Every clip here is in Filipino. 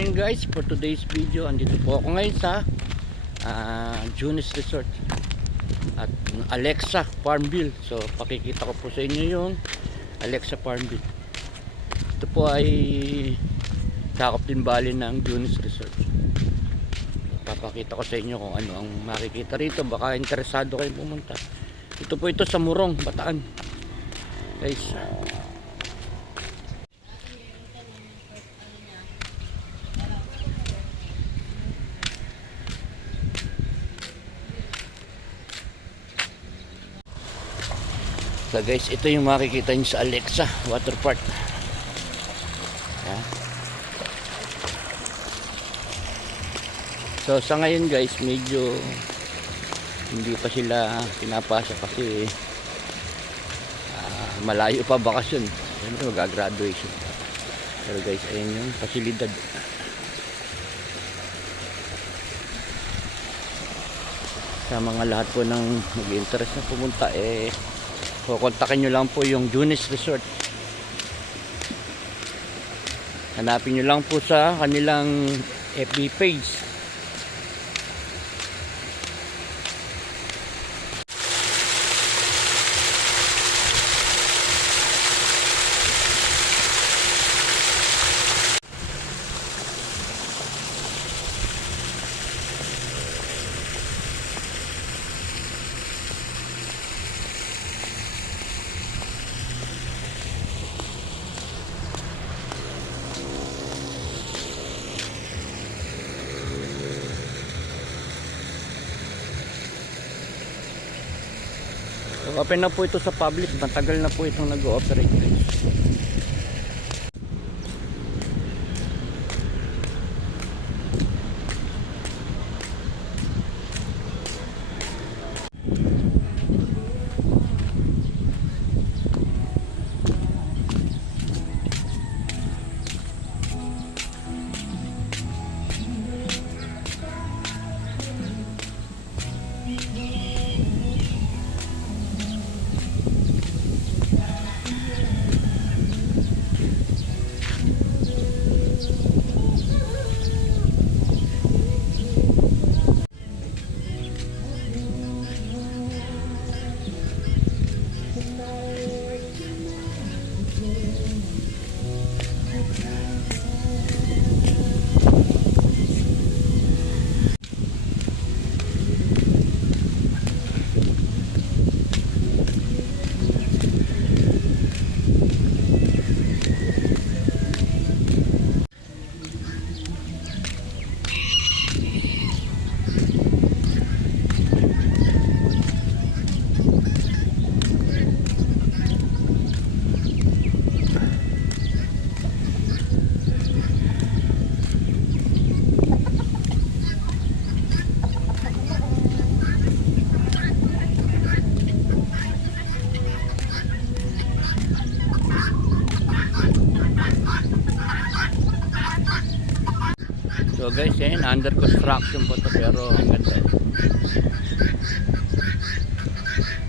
morning guys, for today's video andito po ako ngayon sa Junis Resort at Alexa Farmville. So pakikita ko po sa inyo yung Alexa Farmville. Ito po ay sakop din bali ng Junis Resort. Papakita ko sa inyo kung ano ang makikita rito, baka interesado kayong pumunta. Ito po ito sa Morong, Bataan guys. So guys, ito yung makikita nyo sa Alexa Water Park. Yan. So sa ngayon guys, medyo hindi pa sila pinapasa kasi malayo pa bakasyon. Siyempre mag-graduation. Pero guys, ayun yung pasilidad. Sa mga lahat po ng mag-interest na pumunta, so kontakin nyo lang po yung Junis Resort. Hanapin nyo lang po sa kanilang FB page. Open na po ito sa public, matagal na po itong nag-ooperate guys. So guys, under construction po to, pero ang ganda.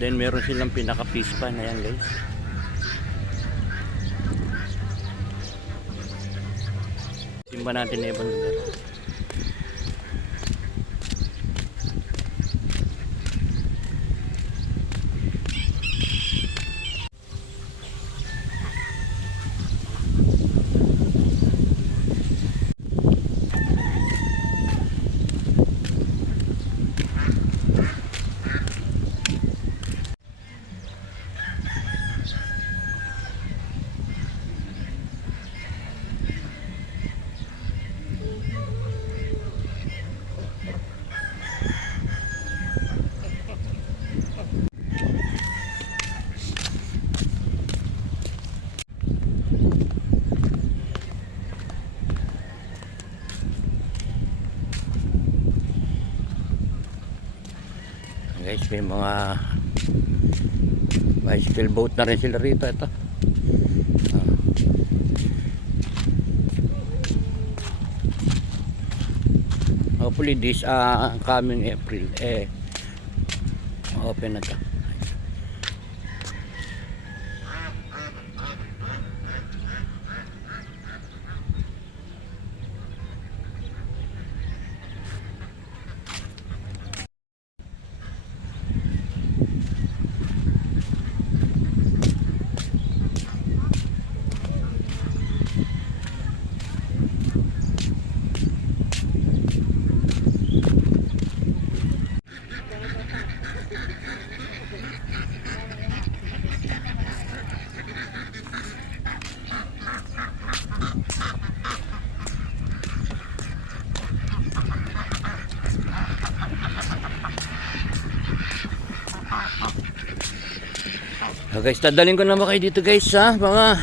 Then meron silang pinaka-pispa na yan guys. Simba natin na ibang lugar. Guys, may mga bicycle boat na rin sila rito. Ito hopefully this coming April open na to. So guys, dadalhin ko naman kayo dito guys sa mga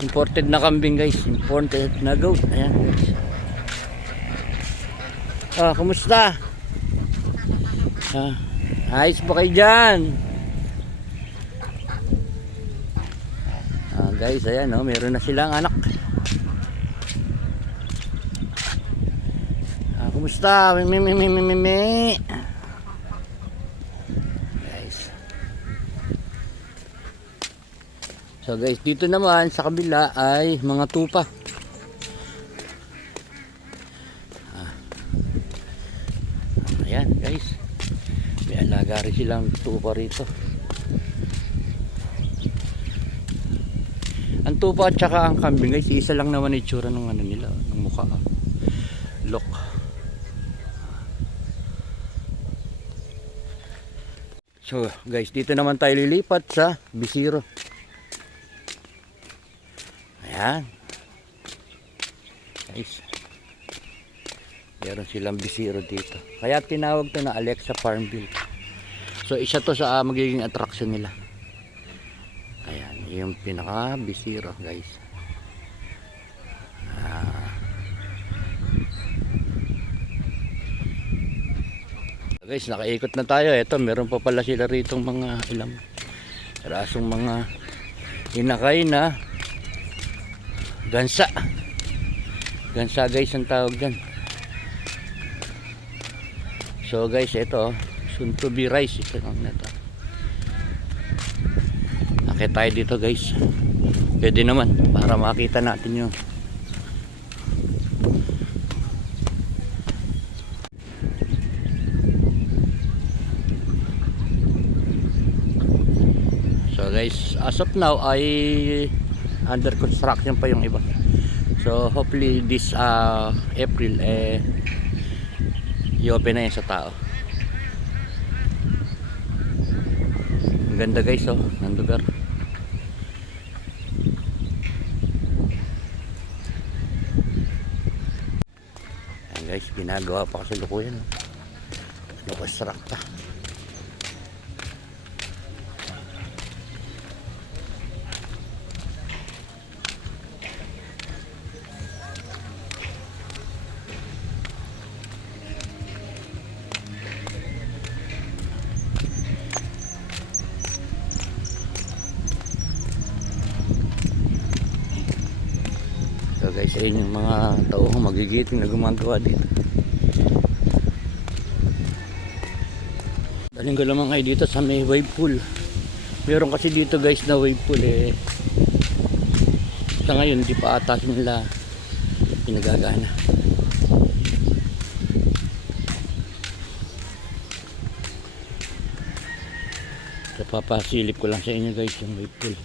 imported na kambing guys. Imported na goat. Ayan guys. Kumusta? Ayos ba kayo dyan? Guys, ayan meron na silang anak. Kumusta? Guys. So guys, dito naman sa kabila ay mga tupa. Ayan guys. May alaga rin silang tupa rito. Ang tupa at saka ang kambing guys, isa lang naman itsura ng ano nila, ng mukha. Look. So guys, dito naman tayo lilipat sa Bisiro. Ayan. Guys. Meron silang Bisiro dito. Kaya tinawag to na Alexa Farmville. So isa to sa magiging attraction nila. Ayan, yung pinaka Bisiro guys. Guys, nakaikot na tayo. Ito, meron pa pala sila rito mga ilang rasong mga inakay na gansa. Gansa guys ang tawag dyan. So guys, ito soon to be rice. Ito lang nito. Akit tayo dito guys. Pwede naman para makita natin yung so guys, as of now ay under construction pa yung iba. So hopefully this April i-open na yan sa tao. Ang ganda guys ng lugar. Ayan guys, ginagawa pa kasi lukuyan. Construct pa. So guys, ayun yung mga taong magigiting na gumagawa dito. Daling ko naman kayo dito sa may wave pool. Meron kasi dito guys na wave pool sa ngayon di pa ata nila pinagagana. So papasilip ko lang sa inyo guys yung wave pool.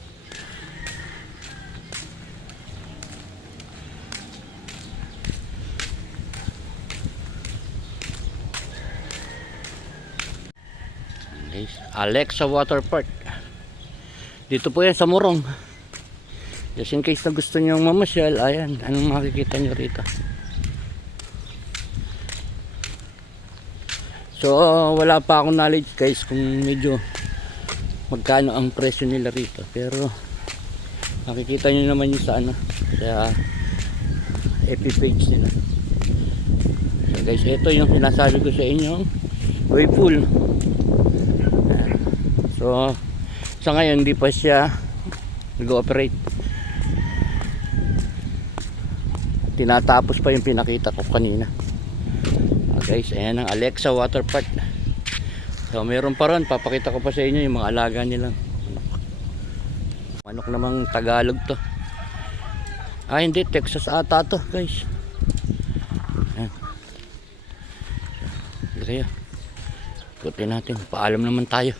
Alexa Water Park. Dito po yan sa Morong. Just in case na gusto nyo mamasyal, ayan, anong makikita nyo rito. So wala pa akong knowledge guys kung medyo magkano ang presyo nila rito, pero makikita nyo naman yung sa sa FB page nila. So guys, ito yung sinasabi ko sa inyo, wave pool. So sa ngayon hindi pa siya nag-ooperate. Tinatapos pa yung pinakita ko kanina. Guys, ayan ang Alexa Water Park. So meron pa ron, papakita ko pa sa inyo yung mga alaga nilang manok namang Tagalog to. Hindi, Texas ata to guys. Ayan. Kaya ikutin natin, paalam naman tayo.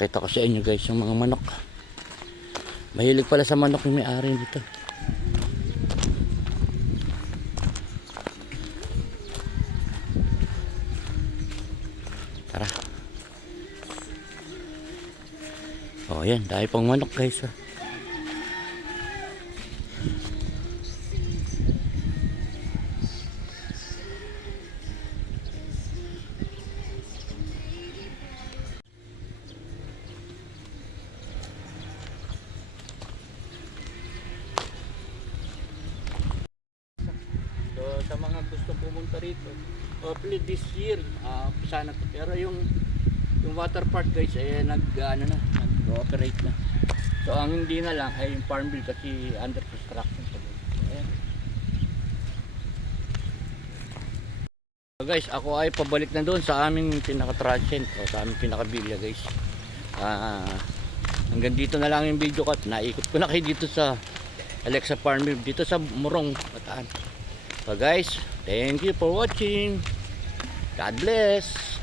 Kita ko sa inyo guys yung mga manok. Mahilig pala sa manok yung may-ari dito. Tara. Oh yan, dahil pang manok guys. sa mga gusto pumunta rito. Hopefully this year, sana to. Pero yung water park guys, nag-ooperate na. So ang hindi na lang ay yung Farmville kasi under construction pa guys. Ayan. So guys, ako ay pabalik na doon sa aming pinaka-transient o sa aming pinaka-bilya guys. Hanggang dito na lang yung video ko at naikot ko na kayo dito sa Alexa Farmville dito sa Morong, Bataan. So guys, thank you for watching. God bless.